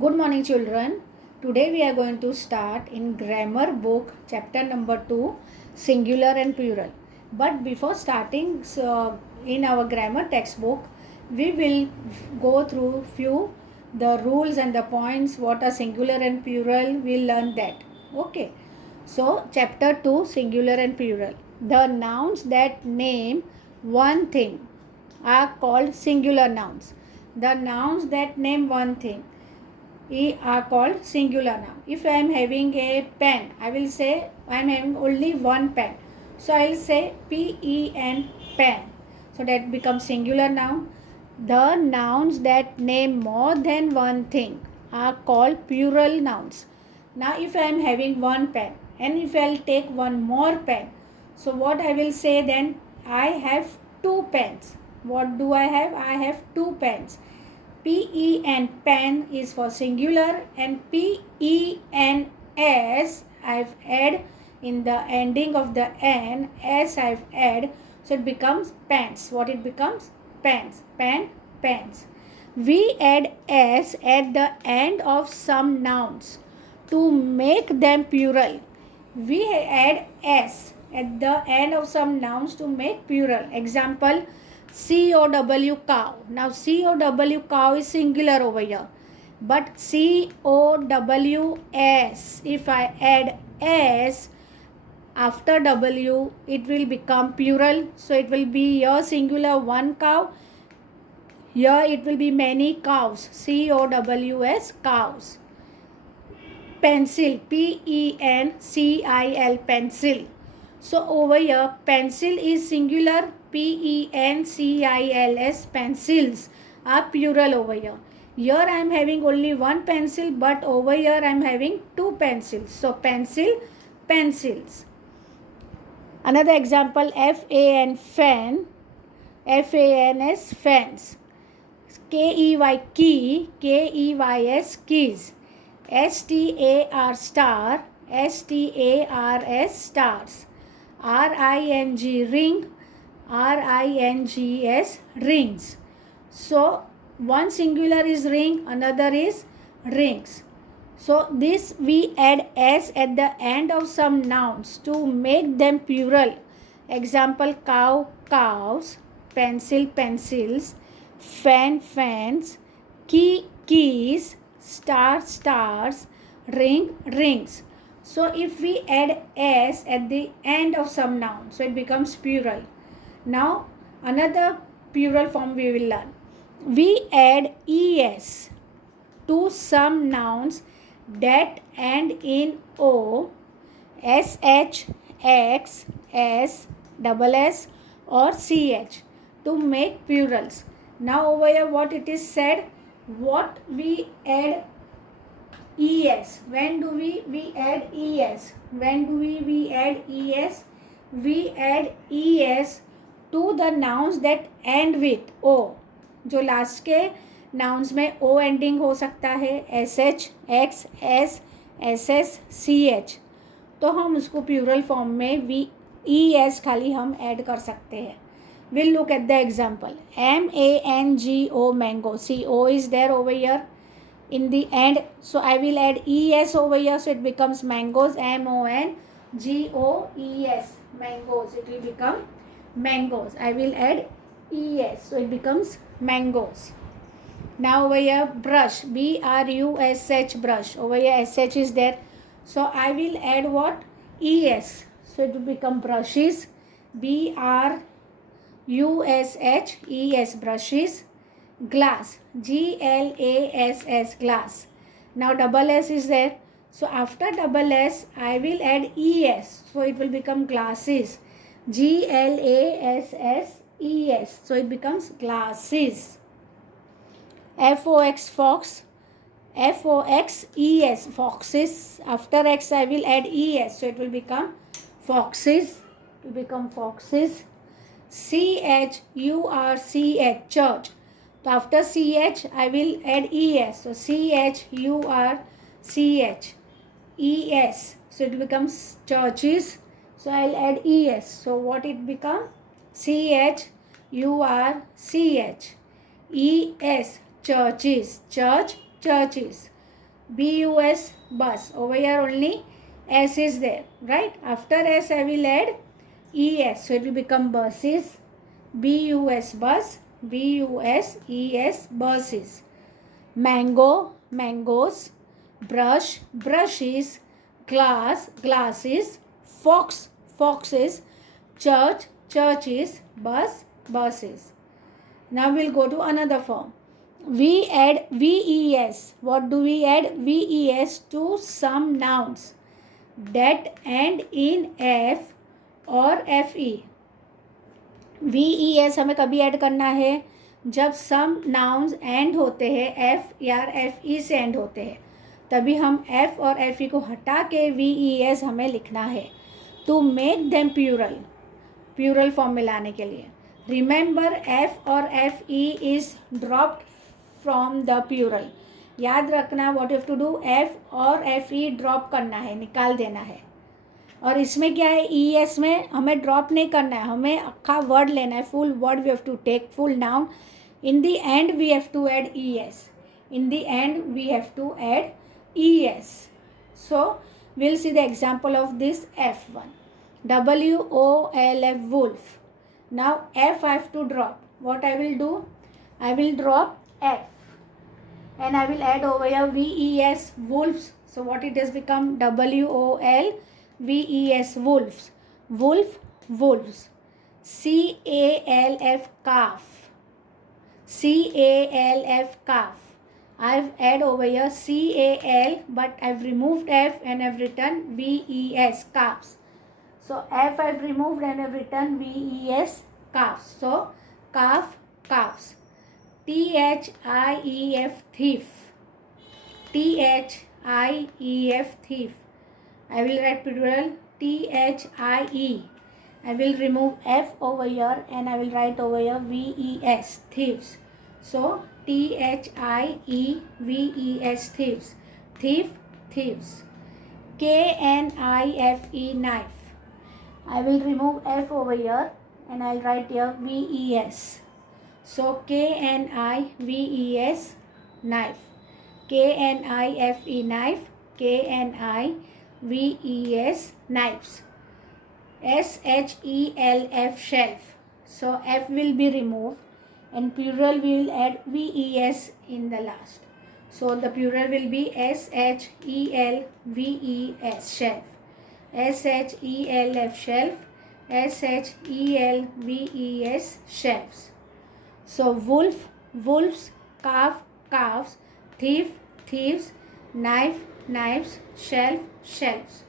Good morning, children. Today we are going to start in grammar book, chapter number 2, singular and plural. But before starting in our grammar textbook, we will go through few the rules and the points. What are singular and plural? We'll learn that. Okay. So, chapter 2, singular and plural. The nouns that name one thing are called singular nouns. The nouns that name one thing are called singular noun. If I am having a pen, I will say I am having only one pen. So I will say pen, pen. So that becomes singular noun. The nouns that name more than one thing are called plural nouns. Now if I am having one pen and if I will take one more pen, so what I will say then, I have two pens. What do I have? I have two pens. pen, pen is for singular, and pens I've add in the ending of the n, s I've add, so it becomes pens. What it becomes? Pens. Pen, pens. We add s at the end of some nouns to make them plural. We add s at the end of some nouns to make plural. Example, COW, cow. Now COW, cow is singular over here. But COWS, if I add S after W, it will become plural. So it will be here singular one cow. Here it will be many cows. COWS, cows. Pencil, PENCIL, pencil. So over here, pencil is singular, PENCILS, pencils are plural over here. Here I am having only one pencil, but over here I am having two pencils. So pencil, pencils. Another example, FAN, fan, FANS, fans. KEY, key, KEYS, keys. STAR, star, STARS, stars. RING, ring, RINGS, rings. So one singular is ring, another is rings. So this we add s at the end of some nouns to make them plural. Example, cow, cows, pencil, pencils, fan, fans, key, keys, star, stars, ring, rings. So if we add s at the end of some noun, so it becomes plural. Now another plural form we will learn. We add es to some nouns that end in o, sh, x, s, double s or ch to make plurals. Now over here what it is said, what we add es. When do we add es? When do we add es? We add es to the nouns that end with o. जो last के nouns में O ending हो सकता है, S H, X, S, S S, C H, तो हम उसको plural form में वी ई एस खाली हम ऐड कर सकते हैं. We'll look at the example. MANGO, mango. See, O is there over here in the end. So I will add ES over here. So it becomes mangoes. MONGOES. Mangoes. It will become mangoes. I will add ES. So it becomes mangoes. Now over here, brush. BRUSH, brush. Over here, SH is there. So I will add what? ES. So it will become brushes. BRUSHES, brushes. Glass, GLASS, glass. Now double S is there. So after double S, I will add ES. So it will become glasses. GLASSES. So it becomes glasses. FOX, fox. FOXES, foxes. After X, I will add ES. So it will become foxes. It will become foxes. CHURCH, church. So after CH, I will add ES. So CHURCH, ES. So it becomes churches. So I'll add ES. So what it become? CHURCH, ES. Churches, church, churches. bus, bus. Over here only s is there, right? After s I will add es, so it will become buses, bus, bus, bus, buses. Mango, mangoes. Brush, brushes. Glass, glasses. Fox, foxes. Church, churches. Bus, buses. Now we'll go to another form. We add VES. What do we add? VES to some nouns that end in F और FE. VES हमें कभी add करना है जब some nouns and होते हैं F या FE से एंड होते हैं, तभी हम F और FE को हटा के VES हमें लिखना है to make them plural, plural form में लाने के लिए. रिमेंबर F और FE is dropped from the plural. याद रखना what you have to do, F और FE ड्रॉप करना है, निकाल देना है. और इसमें क्या है, ES में हमें ड्रॉप नहीं करना है, हमें अक्खा वर्ड लेना है, full word we have to take, full noun. In the end we have to add ES. In the end we have to add ES. So we'll see the example of this F1. WOLF, wolf. Now F I have to drop. What I will do? I will drop F and I will add over here VES, wolves. So what it has become? WOLVES, wolves. Wolf, wolves. CALF, calf. CALF, calf. I've add over here CAL, but I've removed F and I've written VES, calves. So F I've removed and I've written VES, calves. So calf, calves. THIEF, thief. THIEF, thief. I will write plural THIE. I will remove F over here and I will write over here VES, thieves. So THIEVES, thieves. Thief, thieves. KNIFE, knife. I will remove F over here and I'll write here VES. So KNIVES, knife. KNIFE, knife. KNIVES, knives. SHELF, shelf. So F will be removed and plural we will add VES in the last. So the plural will be SHELVES, shelf. SHELF, shelf. SHELVES, shelves. So wolf, wolves. Calf, calves. Thief, thieves. Knife, knives. Shelf, shelves.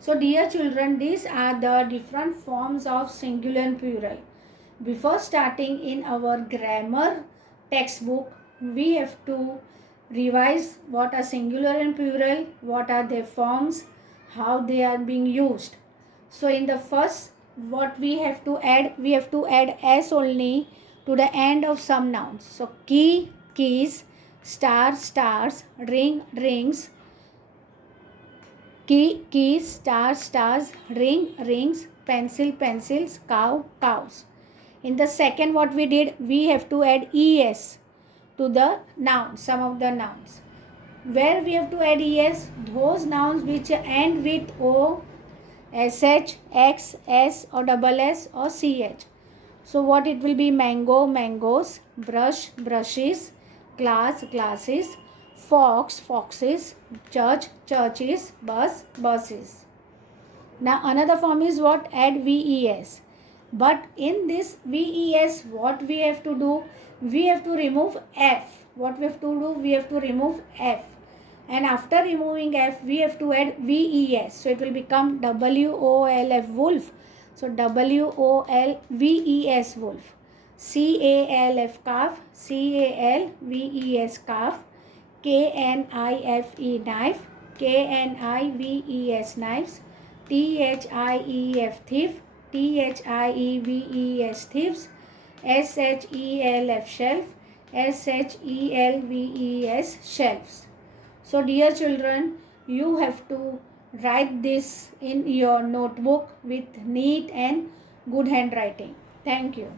So dear children, these are the different forms of singular and plural. Before starting in our grammar textbook, we have to revise what are singular and plural, what are their forms, how they are being used. So in the first, what we have to add S only to the end of some nouns. So key, keys. Star, stars. Ring, rings. Key, keys. Star, stars. Ring, rings. Pencil, pencils. Cow, cows. In the second, what we did, we have to add ES to the nouns, some of the nouns. Where we have to add ES? Those nouns which end with O, SH, X, S or double S or CH. So what it will be? Mango, mangoes. Brush, brushes. Glass, glasses. Fox, foxes. Church, churches. Bus, buses. Now another form is what? Add VES. But in this VES, what we have to do? We have to remove F. What we have to do? We have to remove F. And after removing F, we have to add VES. So it will become WOLF, wolf. So WOLVES, wolf. CALF, calf. CALVES, calf. KNIFE, knife. KNIVES, knives. THIEF, thief. THIEVES, thieves. SHELF, shelf. SHELVES, shelves. So dear children, you have to write this in your notebook with neat and good handwriting. Thank you.